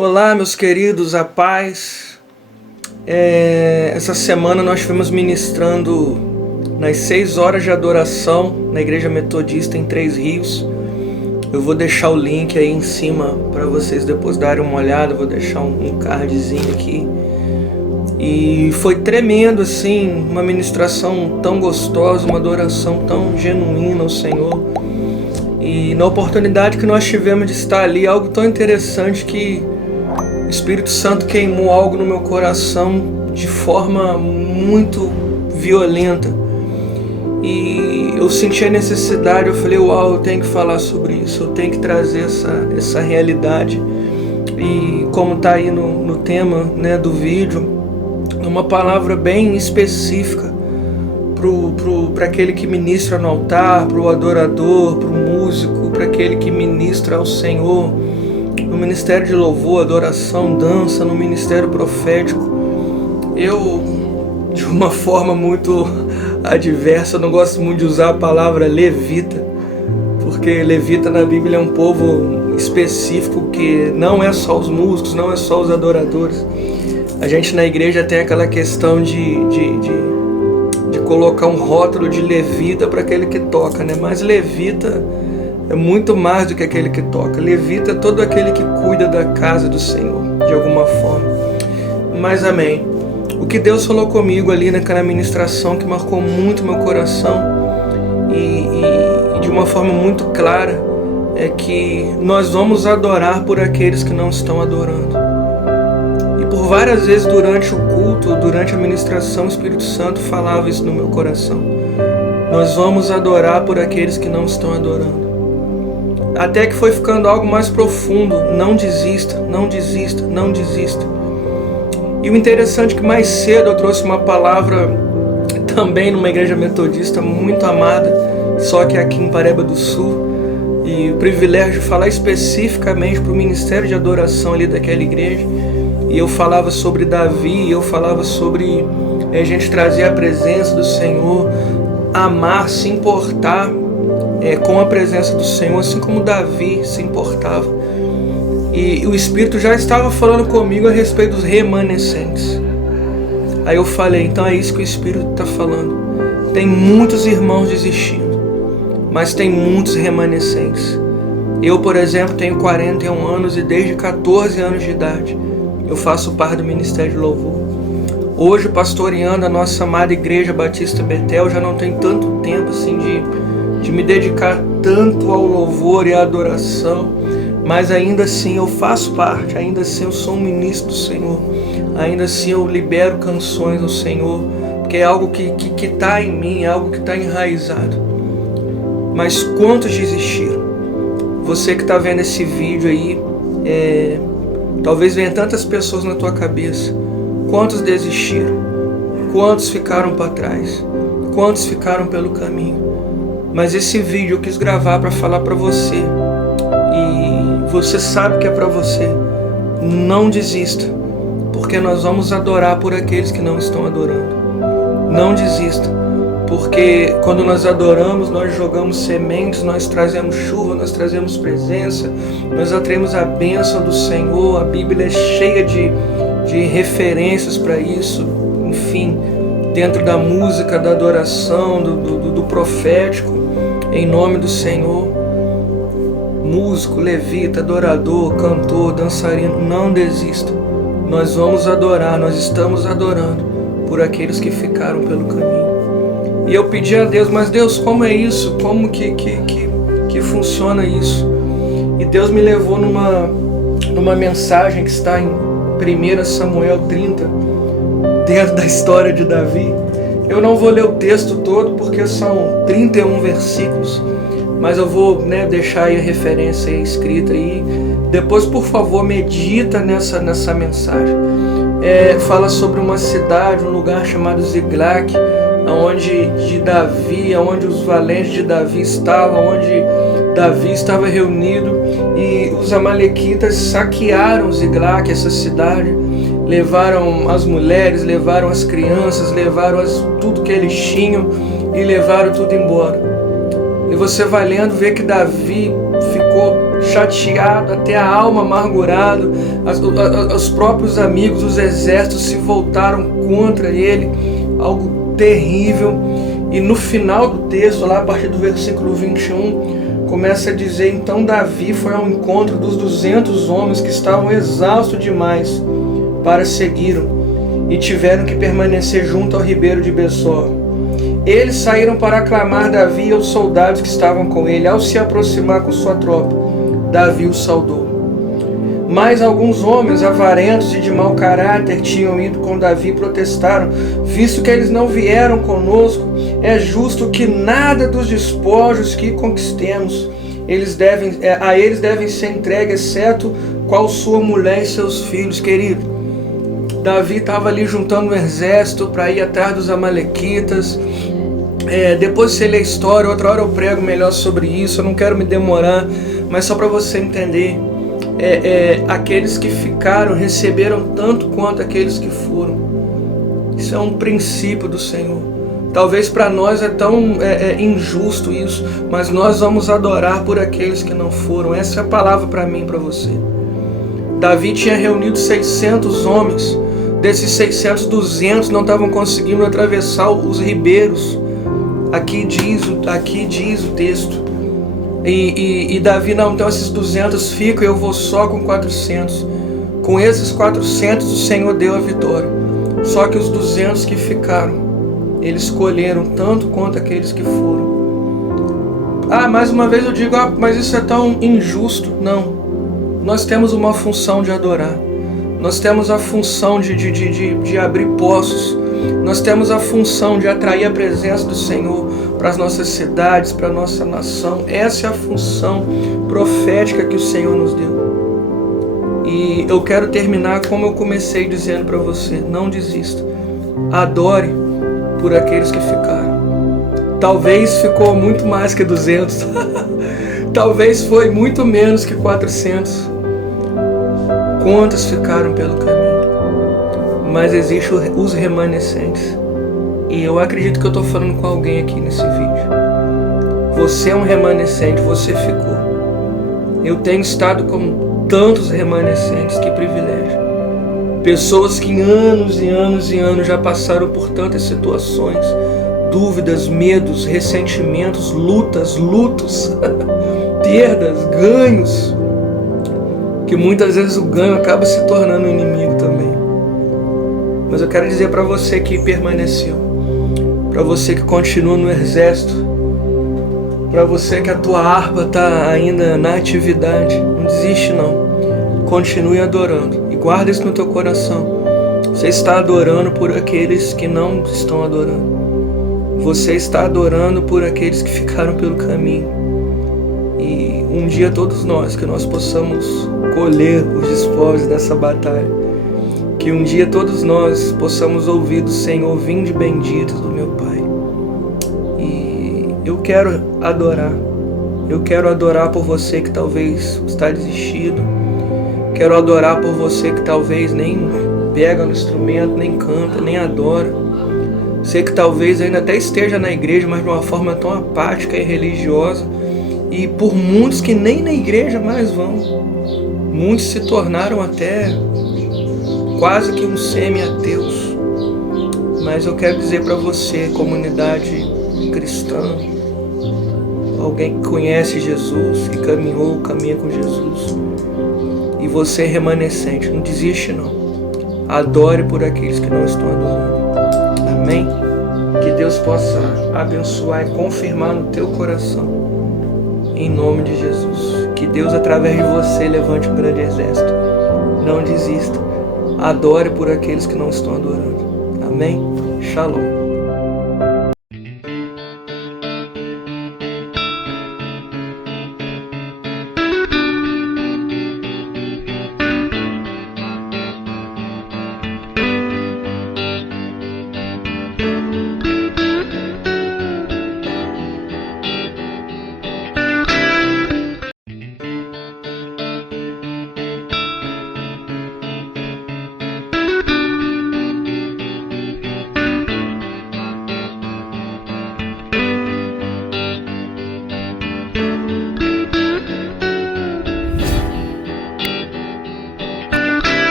Olá, meus queridos, a paz. Essa semana nós estivemos ministrando nas 6 horas de adoração na Igreja Metodista em Três Rios. Eu vou deixar o link aí em cima para vocês depois darem uma olhada, vou deixar um cardzinho aqui. E foi tremendo, assim, uma ministração tão gostosa, uma adoração tão genuína ao Senhor. E na oportunidade que nós tivemos de estar ali, algo tão interessante que o Espírito Santo queimou algo no meu coração de forma muito violenta. E eu senti a necessidade, eu falei, uau, eu tenho que falar sobre isso, eu tenho que trazer essa realidade. E como está aí no tema, né, do vídeo, uma palavra bem específica para aquele que ministra no altar, para o adorador, para o músico, para aquele que ministra ao Senhor, no ministério de louvor, adoração, dança, no ministério profético. Eu, de uma forma muito adversa, não gosto muito de usar a palavra levita, porque levita na Bíblia é um povo específico que não é só os músicos, não é só os adoradores. A gente na igreja tem aquela questão de colocar um rótulo de levita para aquele que toca, né? Mas levita é muito mais do que aquele que toca. Levita é todo aquele que cuida da casa do Senhor, de alguma forma. Mas amém. O que Deus falou comigo ali naquela ministração que marcou muito meu coração e de uma forma muito clara é que nós vamos adorar por aqueles que não estão adorando. Por várias vezes durante o culto, durante a ministração, o Espírito Santo falava isso no meu coração. Nós vamos adorar por aqueles que não estão adorando. Até que foi ficando algo mais profundo. Não desista, não desista, não desista. E o interessante é que mais cedo eu trouxe uma palavra também numa igreja metodista muito amada, só que aqui em Paraíba do Sul. E o privilégio de falar especificamente para o ministério de adoração ali daquela igreja. E eu falava sobre Davi, eu falava sobre a gente trazer a presença do Senhor, amar, se importar com a presença do Senhor, assim como Davi se importava. E o Espírito já estava falando comigo a respeito dos remanescentes. Aí eu falei, então é isso que o Espírito está falando. Tem muitos irmãos desistindo, mas tem muitos remanescentes. Eu, por exemplo, tenho 41 anos e desde 14 anos de idade eu faço parte do Ministério de Louvor. Hoje, pastoreando a nossa amada Igreja Batista Betel, já não tenho tanto tempo assim de me dedicar tanto ao louvor e à adoração, mas ainda assim eu faço parte, ainda assim eu sou um ministro do Senhor, ainda assim eu libero canções ao Senhor, porque é algo que está em mim, é algo que está enraizado. Mas quantos desistiram? Você que está vendo esse vídeo aí, talvez venha tantas pessoas na tua cabeça. Quantos desistiram? Quantos ficaram para trás? Quantos ficaram pelo caminho? Mas esse vídeo eu quis gravar para falar para você. E você sabe que é para você. Não desista, porque nós vamos adorar por aqueles que não estão adorando. Não desista, porque quando nós adoramos, nós jogamos sementes, nós trazemos chuva, nós trazemos presença, nós atraímos a bênção do Senhor. A Bíblia é cheia de referências para isso, enfim, dentro da música, da adoração, do profético, em nome do Senhor. Músico, levita, adorador, cantor, dançarino, não desista. Nós vamos adorar, nós estamos adorando por aqueles que ficaram pelo caminho. E eu pedi a Deus, mas Deus, como é isso? Como que funciona isso? E Deus me levou numa mensagem que está em 1 Samuel 30, dentro da história de Davi. Eu não vou ler o texto todo, porque são 31 versículos, mas eu vou, deixar aí a referência aí escrita aí. Depois, por favor, medita nessa mensagem. Fala sobre uma cidade, um lugar chamado Ziklag, onde os valentes de Davi estavam, onde Davi estava reunido, e os amalequitas saquearam Ziklag, essa cidade, levaram as mulheres, levaram as crianças, levaram tudo que eles tinham e levaram tudo embora. E você vai lendo, vê que Davi ficou chateado, até a alma amargurado, os próprios amigos, os exércitos se voltaram contra ele, algo terrível. E no final do texto, lá a partir do versículo 21, começa a dizer: então Davi foi ao encontro dos 200 homens que estavam exaustos demais para segui-lo e tiveram que permanecer junto ao ribeiro de Besor. Eles saíram para aclamar Davi aos soldados que estavam com ele. Ao se aproximar com sua tropa, Davi o saudou. Mas alguns homens avarentos e de mau caráter tinham ido com Davi e protestaram: visto que eles não vieram conosco, é justo que nada dos despojos que conquistemos a eles devem ser entregues, exceto qual sua mulher e seus filhos. Querido, Davi estava ali juntando um exército para ir atrás dos amalequitas. Depois você lê a história, outra hora eu prego melhor sobre isso, eu não quero me demorar, mas só para você entender. Aqueles que ficaram receberam tanto quanto aqueles que foram. Isso é um princípio do Senhor. Talvez para nós é tão injusto isso, mas nós vamos adorar por aqueles que não foram. Essa é a palavra para mim e para você. Davi tinha reunido 600 homens. Desses 600, 200 não estavam conseguindo atravessar os ribeiros. Aqui diz o texto. E Davi: não, então esses 200 ficam, eu vou só com 400. Com esses 400 o Senhor deu a vitória. Só que os 200 que ficaram, eles escolheram tanto quanto aqueles que foram. Mais uma vez eu digo: mas isso é tão injusto. Não, nós temos uma função de adorar. Nós temos a função de abrir poços. Nós temos a função de atrair a presença do Senhor para as nossas cidades, para a nossa nação. Essa é a função profética que o Senhor nos deu. E eu quero terminar como eu comecei dizendo para você: não desista. Adore por aqueles que ficaram. Talvez ficou muito mais que 200. Talvez foi muito menos que 400. Quantos ficaram pelo caminho? Mas existem os remanescentes. E eu acredito que eu estou falando com alguém aqui nesse vídeo. Você é um remanescente, você ficou. Eu tenho estado com tantos remanescentes, que privilégio. Pessoas que anos e anos e anos já passaram por tantas situações, dúvidas, medos, ressentimentos, lutos, perdas, ganhos, que muitas vezes o ganho acaba se tornando um inimigo também. Mas eu quero dizer para você que permaneceu, para você que continua no exército, para você que a tua harpa está ainda na atividade, não desiste não. Continue adorando e guarda isso no teu coração. Você está adorando por aqueles que não estão adorando. Você está adorando por aqueles que ficaram pelo caminho. E um dia todos nós, que nós possamos colher os despojos dessa batalha. Que um dia todos nós possamos ouvir do Senhor: vinde benditos do meu Pai. E eu quero adorar. Eu quero adorar por você que talvez está desistido. Quero adorar por você que talvez nem pega no instrumento, nem canta, nem adora. Você que talvez ainda até esteja na igreja, mas de uma forma tão apática e religiosa. E por muitos que nem na igreja mais vão. Muitos se tornaram até quase que uns semi-ateus. Mas eu quero dizer para você, comunidade cristã, alguém que conhece Jesus, que caminha com Jesus, e você remanescente, não desiste não. Adore por aqueles que não estão adorando. Amém? Que Deus possa abençoar e confirmar no teu coração, em nome de Jesus. Que Deus, através de você, levante um grande exército. Não desista. Adore por aqueles que não estão adorando. Amém? Shalom.